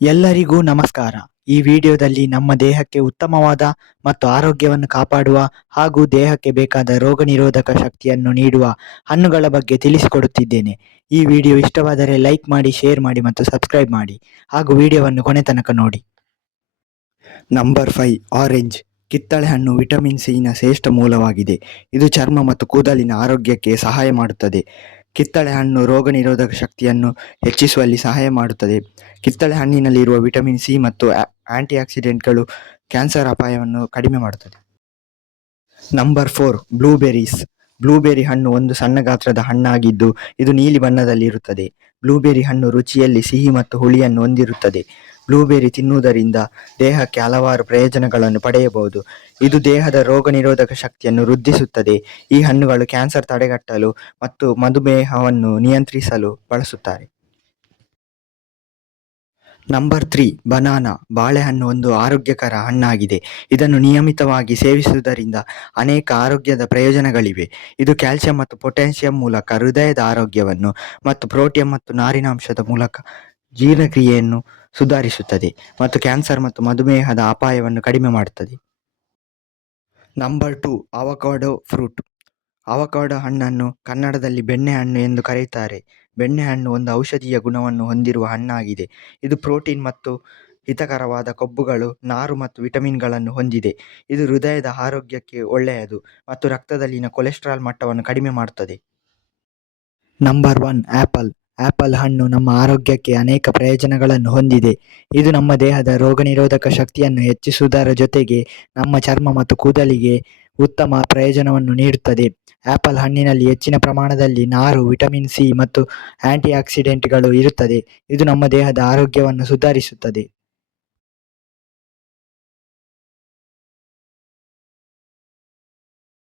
ಎಲ್ಲರಿಗೂ ನಮಸ್ಕಾರ. ಈ ವಿಡಿಯೋದಲ್ಲಿ ನಮ್ಮ ದೇಹಕ್ಕೆ ಉತ್ತಮವಾದ ಮತ್ತು ಆರೋಗ್ಯವನ್ನು ಕಾಪಾಡುವ ಹಾಗೂ ದೇಹಕ್ಕೆ ಬೇಕಾದ ರೋಗ ನಿರೋಧಕ ಶಕ್ತಿಯನ್ನು ನೀಡುವ ಹಣ್ಣುಗಳ ಬಗ್ಗೆ ತಿಳಿಸಿಕೊಡುತ್ತಿದ್ದೇನೆ. ಈ ವಿಡಿಯೋ ಇಷ್ಟವಾದರೆ ಲೈಕ್ ಮಾಡಿ, ಶೇರ್ ಮಾಡಿ ಮತ್ತು ಸಬ್ಸ್ಕ್ರೈಬ್ ಮಾಡಿ ಹಾಗೂ ವಿಡಿಯೋವನ್ನು ಕೊನೆ ತನಕ ನೋಡಿ. ನಂಬರ್ ಫೈವ್, ಆರೆಂಜ್, ಕಿತ್ತಳೆ ಹಣ್ಣು ವಿಟಮಿನ್ ಸಿನ ಶ್ರೇಷ್ಠ ಮೂಲವಾಗಿದೆ. ಇದು ಚರ್ಮ ಮತ್ತು ಕೂದಲಿನ ಆರೋಗ್ಯಕ್ಕೆ ಸಹಾಯ ಮಾಡುತ್ತದೆ. ಕಿತ್ತಳೆ ಹಣ್ಣು ರೋಗ ನಿರೋಧಕ ಶಕ್ತಿಯನ್ನು ಹೆಚ್ಚಿಸುವಲ್ಲಿ ಸಹಾಯ ಮಾಡುತ್ತದೆ. ಕಿತ್ತಳೆ ಹಣ್ಣಿನಲ್ಲಿರುವ ವಿಟಮಿನ್ ಸಿ ಮತ್ತು ಆಂಟಿ ಆಕ್ಸಿಡೆಂಟ್ಗಳು ಕ್ಯಾನ್ಸರ್ ಅಪಾಯವನ್ನು ಕಡಿಮೆ ಮಾಡುತ್ತದೆ. Number four, blueberries. ಬ್ಲೂಬೆರಿ ಹಣ್ಣು ಒಂದು ಸಣ್ಣ ಗಾತ್ರದ ಹಣ್ಣಾಗಿದ್ದು, ಇದು ನೀಲಿ ಬಣ್ಣದಲ್ಲಿ ಇರುತ್ತದೆ ಬ್ಲೂಬೆರಿ ಹಣ್ಣು ರುಚಿಯಲ್ಲಿ ಸಿಹಿ ಮತ್ತು ಹುಳಿಯನ್ನು ಹೊಂದಿರುತ್ತದೆ. ಬ್ಲೂಬೆರಿ ತಿನ್ನುವುದರಿಂದ ದೇಹಕ್ಕೆ ಹಲವಾರು ಪ್ರಯೋಜನಗಳನ್ನು ಪಡೆಯಬಹುದು. ಇದು ದೇಹದ ರೋಗ ನಿರೋಧಕ ಶಕ್ತಿಯನ್ನು ವೃದ್ಧಿಸುತ್ತದೆ. ಈ ಹಣ್ಣುಗಳು ಕ್ಯಾನ್ಸರ್ ತಡೆಗಟ್ಟಲು ಮತ್ತು ಮಧುಮೇಹವನ್ನು ನಿಯಂತ್ರಿಸಲು ಬಳಸುತ್ತಾರೆ. Number three, banana. ಬಾಳೆಹಣ್ಣು ಒಂದು ಆರೋಗ್ಯಕರ ಹಣ್ಣಾಗಿದೆ. ಇದನ್ನು ನಿಯಮಿತವಾಗಿ ಸೇವಿಸುವುದರಿಂದ ಅನೇಕ ಆರೋಗ್ಯದ ಪ್ರಯೋಜನಗಳಿವೆ. ಇದು ಕ್ಯಾಲ್ಸಿಯಂ ಮತ್ತು ಪೊಟ್ಯಾಸಿಯಂ ಮೂಲಕ ಹೃದಯದ ಆರೋಗ್ಯವನ್ನು ಮತ್ತು ಪ್ರೋಟೀನ್ ಮತ್ತು ನಾರಿನಾಂಶದ ಮೂಲಕ ಜೀರ್ಣಕ್ರಿಯೆಯನ್ನು ಸುಧಾರಿಸುತ್ತದೆ ಮತ್ತು ಕ್ಯಾನ್ಸರ್ ಮತ್ತು ಮಧುಮೇಹದ ಅಪಾಯವನ್ನು ಕಡಿಮೆ ಮಾಡುತ್ತದೆ. Number two avocado fruit avocado ಹಣ್ಣನ್ನು ಕನ್ನಡದಲ್ಲಿ ಬೆಣ್ಣೆಹಣ್ಣು ಎಂದು ಕರೆಯುತ್ತಾರೆ. ಬೆಣ್ಣೆಹಣ್ಣು ಒಂದು ಔಷಧೀಯ ಗುಣವನ್ನು ಹೊಂದಿರುವ ಹಣ್ಣಾಗಿದೆ. ಇದು ಪ್ರೋಟೀನ್ ಮತ್ತು ಹಿತಕರವಾದ ಕೊಬ್ಬುಗಳು, ನಾರು ಮತ್ತು ವಿಟಮಿನ್ಗಳನ್ನು ಹೊಂದಿದೆ. ಇದು ಹೃದಯದ ಆರೋಗ್ಯಕ್ಕೆ ಒಳ್ಳೆಯದು ಮತ್ತು ರಕ್ತದಲ್ಲಿನ ಕೊಲೆಸ್ಟ್ರಾಲ್ ಮಟ್ಟವನ್ನು ಕಡಿಮೆ ಮಾಡುತ್ತದೆ. ನಂಬರ್ ಒನ್ ಆ್ಯಪಲ್ ಆ್ಯಪಲ್ ಹಣ್ಣು ನಮ್ಮ ಆರೋಗ್ಯಕ್ಕೆ ಅನೇಕ ಪ್ರಯೋಜನಗಳನ್ನು ಹೊಂದಿದೆ. ಇದು ನಮ್ಮ ದೇಹದ ರೋಗನಿರೋಧಕ ಶಕ್ತಿಯನ್ನು ಹೆಚ್ಚಿಸುವುದರ ಜೊತೆಗೆ ನಮ್ಮ ಚರ್ಮ ಮತ್ತು ಕೂದಲಿಗೆ ಉತ್ತಮ ಪ್ರಯೋಜನವನ್ನು ನೀಡುತ್ತದೆ. ಆ್ಯಪಲ್ ಹಣ್ಣಿನಲ್ಲಿ ಹೆಚ್ಚಿನ ಪ್ರಮಾಣದಲ್ಲಿ ನಾರು, ವಿಟಮಿನ್ ಸಿ ಮತ್ತು ಆಂಟಿ ಆಕ್ಸಿಡೆಂಟ್ಗಳು ಇರುತ್ತದೆ. ಇದು ನಮ್ಮ ದೇಹದ ಆರೋಗ್ಯವನ್ನು ಸುಧಾರಿಸುತ್ತದೆ.